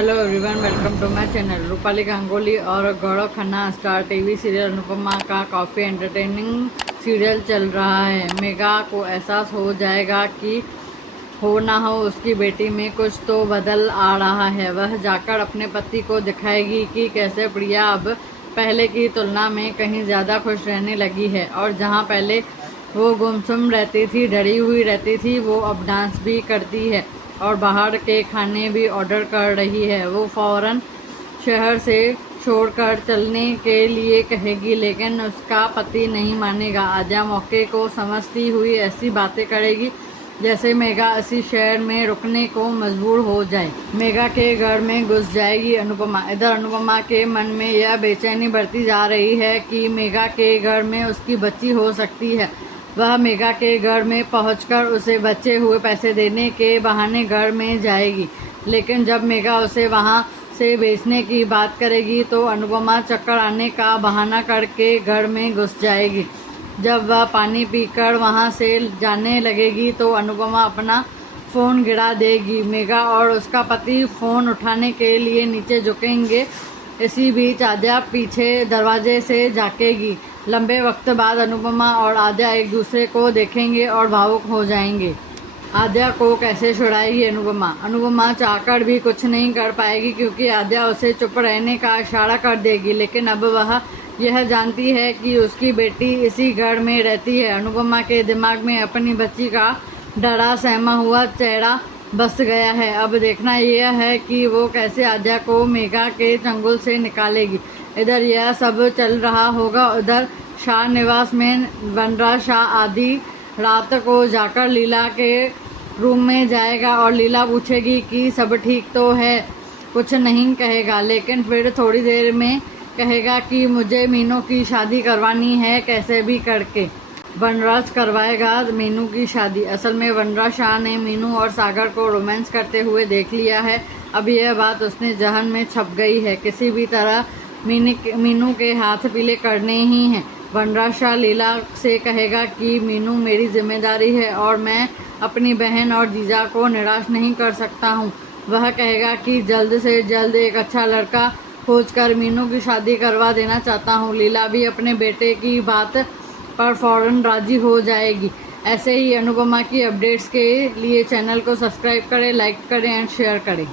Hello everyone, welcome to my channel. Rupali Ganguly और Gaurav Khanna star TV serial Anupamaa का काफ़ी एंटरटेनिंग सीरियल चल रहा है। मेगा को एहसास हो जाएगा कि हो ना हो उसकी बेटी में कुछ तो बदल आ रहा है। वह जाकर अपने पति को दिखाएगी कि कैसे प्रिया अब पहले की तुलना में कहीं ज़्यादा खुश रहने लगी है, और जहां पहले वो गुमसुम रहती थी, डरी हुई रहती थी, वो अब डांस भी करती है और बाहर के खाने भी ऑर्डर कर रही है। वो फौरन शहर से छोड़कर चलने के लिए कहेगी, लेकिन उसका पति नहीं मानेगा। आद्या मौके को समझती हुई ऐसी बातें करेगी जैसे मेगा इसी शहर में रुकने को मजबूर हो जाए। मेगा के घर में घुस जाएगी अनुपमा। इधर अनुपमा के मन में यह बेचैनी बढ़ती जा रही है कि मेगा के घर में उसकी बच्ची हो सकती है। वह मेगा के घर में पहुंचकर उसे बचे हुए पैसे देने के बहाने घर में जाएगी, लेकिन जब मेगा उसे वहां से बेचने की बात करेगी तो अनुपमा चक्कर आने का बहाना करके घर में घुस जाएगी। जब वह पानी पीकर वहां से जाने लगेगी तो अनुपमा अपना फ़ोन गिरा देगी। मेगा और उसका पति फ़ोन उठाने के लिए नीचे झुकेंगे। इसी बीच आद्या पीछे दरवाजे से झांकेगी। लंबे वक्त बाद अनुपमा और आद्या एक दूसरे को देखेंगे और भावुक हो जाएंगे। आद्या को कैसे छुड़ाएगी अनुपमा? अनुपमा चाहकर भी कुछ नहीं कर पाएगी, क्योंकि आद्या उसे चुप रहने का इशारा कर देगी। लेकिन अब वह यह जानती है कि उसकी बेटी इसी घर में रहती है। अनुपमा के दिमाग में अपनी बच्ची का डरा सहमा हुआ चेहरा बस गया है। अब देखना यह है कि वो कैसे आद्या को मेगा के चंगुल से निकालेगी। इधर यह सब चल रहा होगा, उधर शाह निवास में वनराज शाह आधी रात को जाकर लीला के रूम में जाएगा और लीला पूछेगी कि सब ठीक तो है। कुछ नहीं कहेगा, लेकिन फिर थोड़ी देर में कहेगा कि मुझे मीनू की शादी करवानी है कैसे भी करके। वनराज करवाएगा मीनू की शादी। असल में वनराज शाह ने मीनू और सागर को रोमांस करते हुए देख लिया है। अब यह बात उसने जहन में छप गई है। किसी भी तरह मीनू के हाथ पीले करने ही हैं। वनराज शाह लीला से कहेगा कि मीनू मेरी जिम्मेदारी है और मैं अपनी बहन और जीजा को निराश नहीं कर सकता हूँ। वह कहेगा कि जल्द से जल्द एक अच्छा लड़का खोजकर मीनू की शादी करवा देना चाहता हूँ। लीला भी अपने बेटे की बात पर फौरन राजी हो जाएगी। ऐसे ही अनुपमा की अपडेट्स के लिए चैनल को सब्सक्राइब करें, लाइक करें एंड शेयर करें।